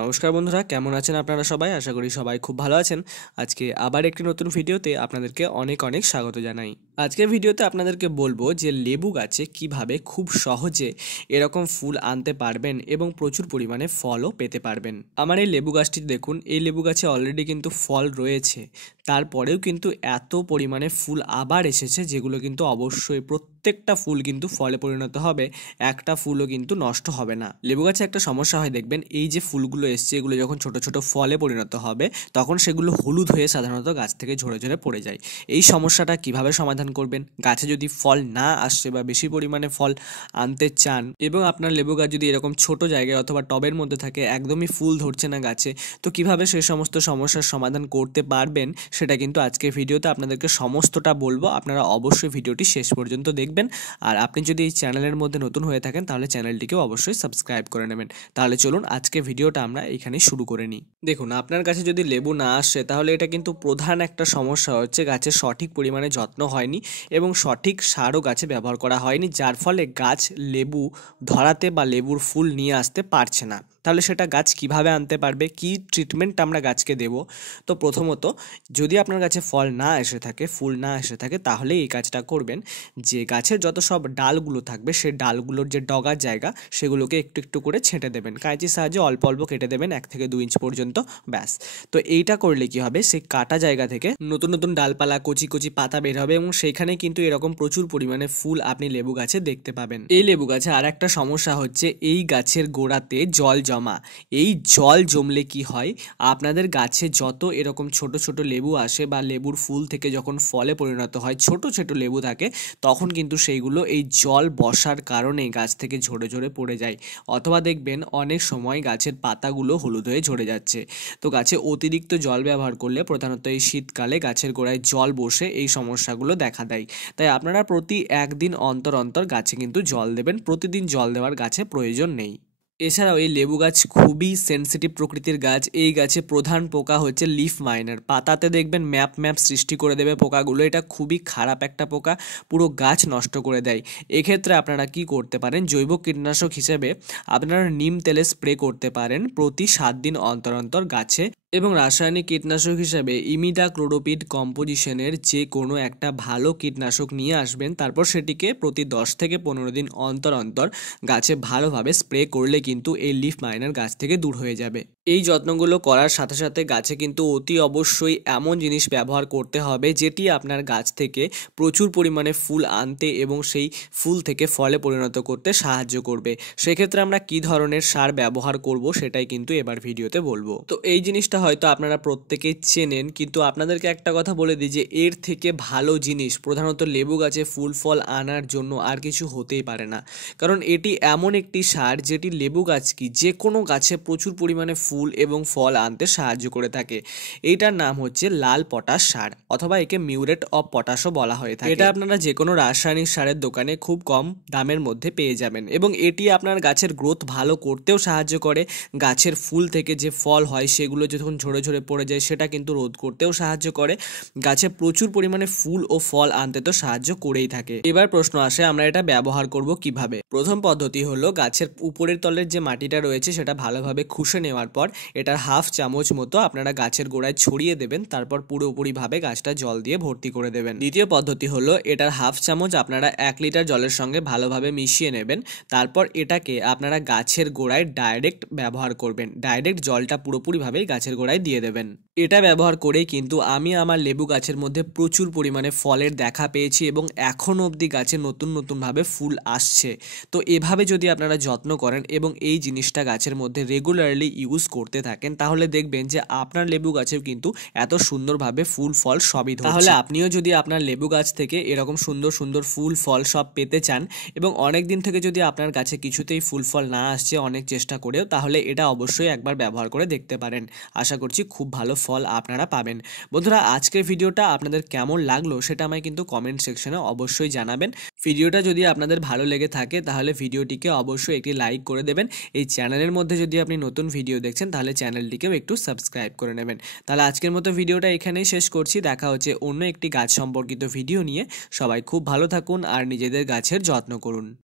নমস্কার বন্ধুরা, কেমন আছেন আপনারা সবাই? আশা করি সবাই খুব ভালো আছেন। আজকে আবার একটি নতুন ভিডিওতে আপনাদেরকে অনেক অনেক স্বাগত জানাই। আজকের ভিডিওতে আপনাদেরকে বলবো যে লেবু গাছে কিভাবে খুব সহজে এরকম ফুল আনতে পারবেন এবং প্রচুর পরিমাণে ফলও পেতে পারবেন। আমার এই লেবু গাছটি দেখুন, এই লেবু গাছে অলরেডি কিন্তু ফল রয়েছে, তারপরেও কিন্তু এত পরিমাণে ফুল আবার এসেছে, যেগুলো কিন্তু অবশ্যই প্রত্যেকটা ফুল কিন্তু ফলে পরিণত হবে, একটা ফুলও কিন্তু নষ্ট হবে না। লেবু গাছে একটা সমস্যা হয়, দেখবেন এই যে ফুলগুলো এসছে এগুলো যখন ছোট ছোট ফলে পরিণত হবে তখন সেগুলো হলুদ হয়ে সাধারণত গাছ থেকে ঝরে ঝরে পড়ে যায়। এই সমস্যাটা কিভাবে সমাধান করবেন? গাছে যদি ফল না আসছে বা বেশি পরিমাণে ফল আনতে চান এবং আপনার লেবু গাছ যদি এরকম ছোট জায়গায় অথবা টবের মধ্যে থাকে, একদমই ফুল ধরছে না গাছে, তো কিভাবে সেই সমস্ত সমস্যার সমাধান করতে পারবেন সেটা কিন্তু আজকের ভিডিওতে আপনাদেরকে সমস্তটা বলবো। আপনারা অবশ্যই ভিডিওটি শেষ পর্যন্ত দেখবেন। আর আপনি যদি এই চ্যানেলের মধ্যে নতুন হয়ে থাকেন তাহলে চ্যানেলটিকেও অবশ্যই সাবস্ক্রাইব করে নেবেন। তাহলে চলুন আজকে ভিডিওটা আমরা এখানে শুরু করে নিই। দেখুন, আপনার কাছে যদি লেবু না আসে তাহলে এটা কিন্তু প্রধান একটা সমস্যা হচ্ছে, গাছের সঠিক পরিমাণে যত্ন হয়নি এবং সঠিক সারও গাছে ব্যবহার করা হয়নি, যার ফলে গাছ লেবু ধরাতে বা লেবুর ফুল নিয়ে আসতে পারছে না। তাহলে সেটা গাছ কিভাবে আনতে পারবে? কি ট্রিটমেন্ট আমরা গাছকে দেব? তো প্রথমত, যদি আপনার গাছে ফল না এসে থাকে, ফুল না এসে থাকে, তাহলে এই কাজটা করবেন যে গাছের যত সব ডালগুলো থাকবে সেই ডালগুলোর যে ডগার জায়গা সেগুলোকে একটু একটু করে ছেঁটে দেবেন, কাঁচির সাহায্যে অল্প অল্প কেটে দেবেন 1 থেকে 2 ইঞ্চ পর্যন্ত, ব্যাস। তো এইটা করলে কি হবে, সেই কাটা জায়গা থেকে নতুন নতুন ডালপালা, কচি কচি পাতা বের হবে এবং সেইখানে কিন্তু এরকম প্রচুর পরিমাণে ফুল আপনি লেবু গাছে দেখতে পাবেন। এই লেবু গাছে আর একটা সমস্যা হচ্ছে, এই গাছের গোড়াতে জল জমা। এই জল জমলে কি হয়, আপনাদের গাছে যত এরকম ছোট ছোট লেবু আসে বা লেবুর ফুল থেকে যখন ফলে পরিণত হয়, ছোট ছোট লেবু থাকে, তখন কিন্তু সেইগুলো এই জল বসার কারণে গাছ থেকে ঝরে ঝরে পড়ে যায়। অথবা দেখবেন অনেক সময় গাছের পাতাগুলো হলুদ হয়ে ঝরে যাচ্ছে। তো গাছে অতিরিক্ত জল ব্যবহার করলে, প্রধানত এই শীতকালে গাছের গোড়ায় জল বসে এই সমস্যাগুলো দেখা দেয়। তাই আপনারা প্রতি 1 দিন অন্তর অন্তর গাছে কিন্তু জল দেবেন, প্রতিদিন জল দেওয়ার গাছে প্রয়োজন নেই। এছাড়াও এই লেবু গাছ খুবই সেনসিটিভ প্রকৃতির গাছ। এই গাছে প্রধান পোকা হচ্ছে লিফ মাইনার। পাতাতে দেখবেন ম্যাপ ম্যাপ সৃষ্টি করে দেবে পোকাগুলো, এটা খুবই খারাপ একটা পোকা, পুরো গাছ নষ্ট করে দেয়। এক্ষেত্রে আপনারা কি করতে পারেন, জৈব কীটনাশক হিসেবে আপনারা নিম তেলে স্প্রে করতে পারেন প্রতি 7 দিন অন্তর অন্তর গাছে, এবং রাসায়নিক কীটনাশক হিসেবে ইমিডাক্লোরোপিড কম্পোজিশনের যে কোনো একটা ভালো কীটনাশক নিয়ে আসবেন, তারপর সেটিকে প্রতি 10 থেকে 15 দিন অন্তর অন্তর গাছে ভালোভাবে স্প্রে করলে কিন্তু এই লিফ মাইনার গাছ থেকে দূর হয়ে যাবে। এই যত্নগুলো করার সাথে সাথে গাছে কিন্তু অতি অবশ্যই এমন জিনিস ব্যবহার করতে হবে যেটি আপনার গাছ থেকে প্রচুর পরিমাণে ফুল আনতে এবং সেই ফুল থেকে ফলে পরিণত করতে সাহায্য করবে। সেক্ষেত্রে আমরা কি ধরনের সার ব্যবহার করব সেটাই কিন্তু এবার ভিডিওতে বলবো। তো এই জিনিসটা হয়তো আপনারা প্রত্যেকেই চেনেন, কিন্তু আপনাদেরকে একটা কথা বলে দিই যে এর থেকে ভালো জিনিস প্রধানত লেবু গাছে ফুল ফল আনার জন্য আর কিছু হতেই পারে না। কারণ এটি এমন একটি সার যেটি লেবু গাছ কি যে কোনো গাছে প্রচুর পরিমাণে ফুল এবং ফল আনতে সাহায্য করে থাকে। এইটার নাম হচ্ছে লাল পটাশ সার, অথবা একে মিউরেট অফ পটাশও বলা হয়ে থাকে। এটা আপনারা যে কোনো রাসায়নিক সারের দোকানে খুব কম দামের মধ্যে পেয়ে যাবেন এবং এটি আপনার গাছের গ্রোথ ভালো করতেও সাহায্য করে। গাছের ফুল থেকে যে ফল হয় সেগুলো যখন ঝরে ঝরে পড়ে যায় সেটা কিন্তু রোধ করতেও সাহায্য করে। গাছে প্রচুর পরিমাণে ফুল ও ফল আনতে তো সাহায্য করেই থাকে। এবার প্রশ্ন আসে, আমরা এটা ব্যবহার করব কিভাবে? প্রথম পদ্ধতি হলো, গাছের উপরের তলের যে মাটিটা রয়েছে সেটা ভালোভাবে খুশে নেওয়ার পর এটার 1/2 চামচ মতো আপনারা গাছের গোড়ায় ছড়িয়ে দেবেন, তারপর পুরোপুরিভাবে গাছটা জল দিয়ে ভর্তি করে দেবেন। দ্বিতীয় পদ্ধতি হলো, এটার 1/2 চামচ আপনারা 1 লিটার জলের সঙ্গে ভালোভাবে মিশিয়ে নেবেন, তারপর এটাকে আপনারা গাছের গোড়ায় ডাইরেক্ট ব্যবহার করবেন। ডাইরেক্ট জলটা পুরোপুরিভাবেই গাছের গোড়ায় দিয়ে দেবেন। এটা ব্যবহার করেই কিন্তু আমি আমার লেবু গাছের মধ্যে প্রচুর পরিমাণে ফলের দেখা পেয়েছি এবং এখনও অবধি গাছে নতুন নতুনভাবে ফুল আসছে। তো এভাবে যদি আপনারা যত্ন করেন এবং এই জিনিসটা গাছের মধ্যে রেগুলারলি ইউজ করতে থাকেন, তাহলে দেখবেন যে আপনার লেবু গাছেও কিন্তু এত সুন্দরভাবে ফুল ফল সবই ধরছে। তাহলে আপনিও যদি আপনার লেবু গাছ থেকে এরকম সুন্দর সুন্দর ফুল ফল সব পেতে চান এবং অনেক দিন থেকে যদি আপনার গাছে কিছুতেই ফুল ফল না আসছে অনেক চেষ্টা করেও, তাহলে এটা অবশ্যই একবার ব্যবহার করে দেখতে পারেন। আশা করছি খুব ভালো ফল আপনারা পাবেন। বন্ধুরা, আজকের ভিডিওটা আপনাদের কেমন লাগলো সেটা আমায় কিন্তু কমেন্ট সেকশনে অবশ্যই জানাবেন। ভিডিওটা যদি আপনাদের ভালো লেগে থাকে তাহলে ভিডিওটিকে অবশ্যই একটি লাইক করে দেবেন। এই চ্যানেলের মধ্যে যদি আপনি নতুন ভিডিও দেখছেন তাহলে চ্যানেলটিকেও একটু সাবস্ক্রাইব করে নেবেন। তাহলে আজকের মতো ভিডিওটা এখানেই শেষ করছি। দেখা হচ্ছে অন্য একটি গাছ সম্পর্কিত ভিডিও নিয়ে। সবাই খুব ভালো থাকুন আর নিজেদের গাছের যত্ন করুন।